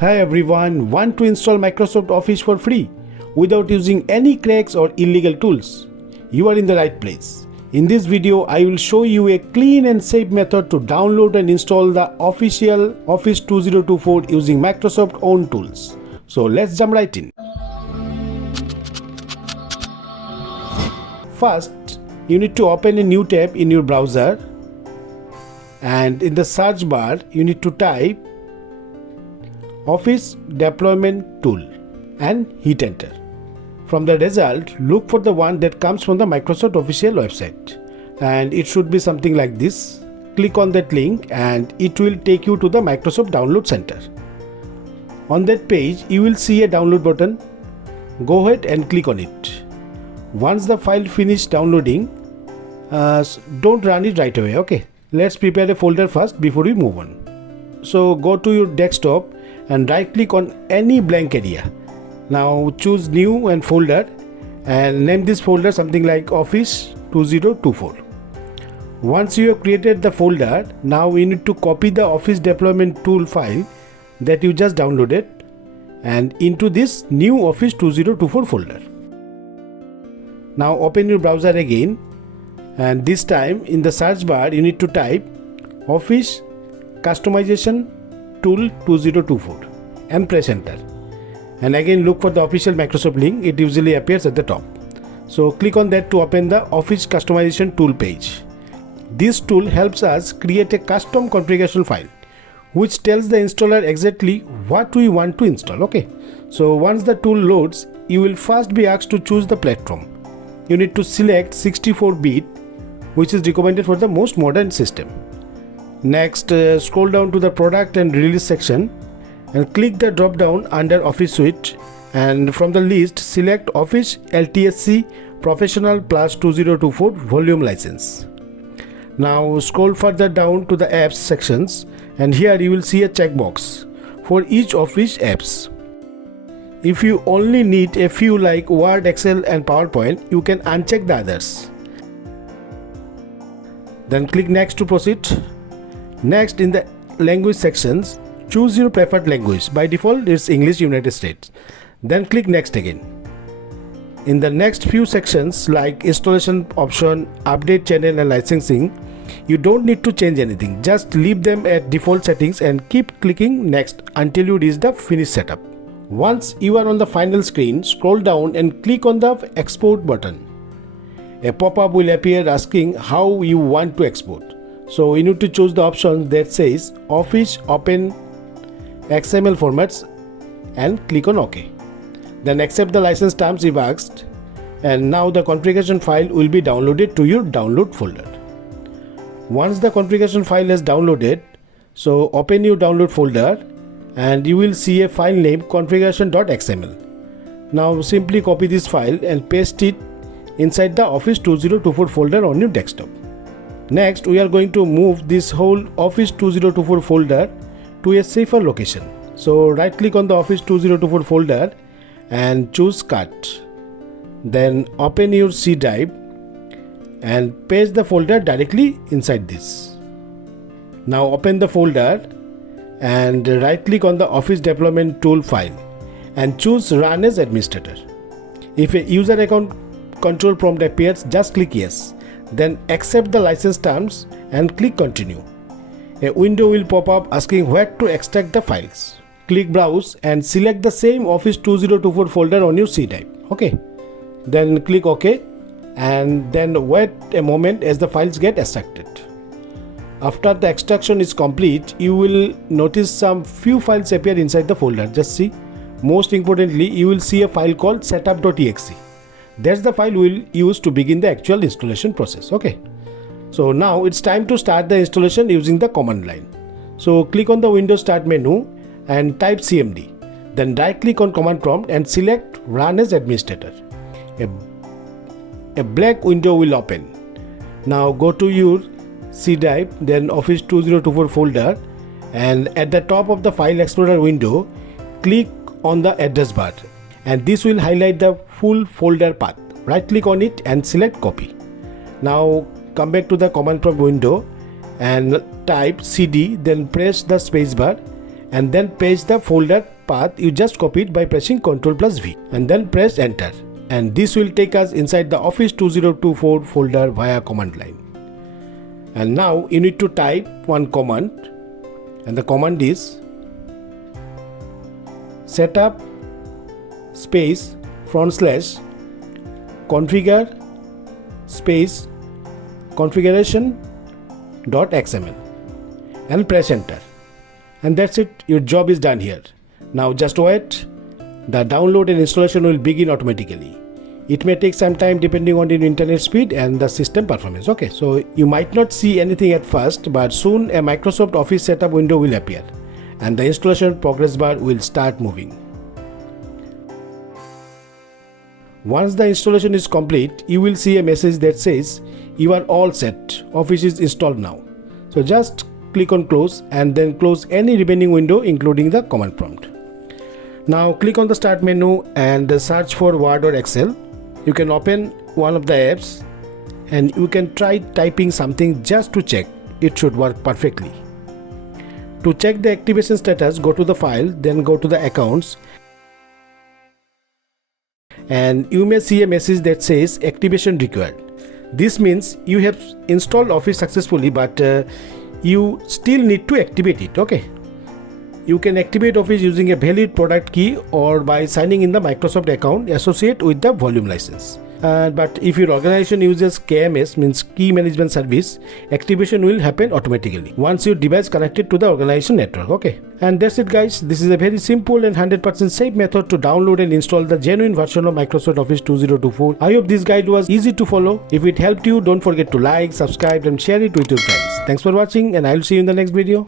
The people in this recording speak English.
Hi everyone, want to install Microsoft Office for free without using any cracks or illegal tools? You are in the right place. In this video, I will show you a clean and safe method to download and install the official Office 2024 using Microsoft own tools. So let's jump right in. First, you need to open a new tab in your browser, and in the search bar, you need to type Office Deployment Tool and hit enter. From the result, look for the one that comes from the Microsoft official website, and it should be something like this. Click on that link and it will take you to the Microsoft Download Center. On that page, you will see a download button. Go ahead and click on it. Once the file finishes downloading, don't run it right away, okay? Let's prepare a folder first before we move on. So go to your desktop and right click on any blank area. Now choose new and folder and name this folder something like Office 2024. Once you have created the folder, now we need to copy the Office Deployment Tool file that you just downloaded and into this new Office 2024 folder. Now open your browser again, and this time in the search bar you need to type Office Customization Tool 2024 and press enter. And again look for the official Microsoft link, it usually appears at the top. So click on that to open the Office Customization Tool page. This tool helps us create a custom configuration file which tells the installer exactly what we want to install, okay? So once the tool loads, you will first be asked to choose the platform. You need to select 64-bit, which is recommended for the most modern system. Next, scroll down to the product and release section and click the drop down under Office Suite, and from the list select Office LTSC Professional Plus 2024 Volume License. Now scroll further down to the apps sections, and here you will see a checkbox for each Office apps. If you only need a few like Word, Excel and PowerPoint, you can uncheck the others. Then click next to proceed. Next, in the language sections, choose your preferred language. By default, it's English United States. Then click next again. In the next few sections like installation option, update channel and licensing, you don't need to change anything. Just leave them at default settings and keep clicking next until you reach the finish setup. Once you are on the final screen, scroll down and click on the export button. A pop-up will appear asking how you want to export. So you need to choose the option that says Office Open XML formats and click on OK. Then accept the license terms if asked, and now the configuration file will be downloaded to your download folder. Once the configuration file is downloaded, so open your download folder and you will see a file named configuration.xml. Now simply copy this file and paste it inside the Office 2024 folder on your desktop. Next, we are going to move this whole Office 2024 folder to a safer location. So right click on the Office 2024 folder and choose Cut. Then open your C drive and paste the folder directly inside this. Now open the folder and right click on the Office Deployment Tool file and choose Run as Administrator. If a user account control prompt appears, just click Yes. Then accept the license terms and click Continue. A window will pop up asking where to extract the files. Click Browse and select the same Office 2024 folder on your C drive. Okay. Then click OK and then wait a moment as the files get extracted. After the extraction is complete, you will notice some few files appear inside the folder. Just see. Most importantly, you will see a file called setup.exe. That's the file we'll use to begin the actual installation process. Okay. So now it's time to start the installation using the command line. So click on the Windows Start menu and type CMD. Then right click on command prompt and select Run as Administrator. A black window will open. Now go to your C drive, then Office 2024 folder, and at the top of the File Explorer window, click on the address bar, and this will highlight the full folder path. Right click on it and select Copy. Now come back to the command prompt window and type cd, then press the spacebar and then paste the folder path you just copied by pressing Ctrl+V and then press enter, and this will take us inside the Office 2024 folder via command line. And now you need to type one command, and the command is setup space /configure space configuration.xml and press enter, and that's it. Your job is done here. Now just wait. The download and installation will begin automatically. It may take some time depending on the internet speed and the system performance. Okay, so you might not see anything at first, but soon a Microsoft Office setup window will appear and the installation progress bar will start moving. Once the installation is complete, you will see a message that says you are all set. Office is installed now. So just click on close and then close any remaining window including the command prompt. Now click on the start menu and search for Word or Excel. You can open one of the apps and you can try typing something just to check it should work perfectly. To check the activation status, go to the file, then go to the accounts, and you may see a message that says activation required. This means you have installed Office successfully, but you still need to activate it. Okay, you can activate Office using a valid product key or by signing in the Microsoft account associated with the volume license. But if your organization uses KMS, means key management service, activation will happen automatically once your device connected to the organization network. Okay, and that's it guys. This is a very simple and 100% safe method to download and install the genuine version of Microsoft Office 2024. I hope this guide was easy to follow. If it helped you, don't forget to like, subscribe and share it with your friends. Thanks for watching, and I'll see you in the next video.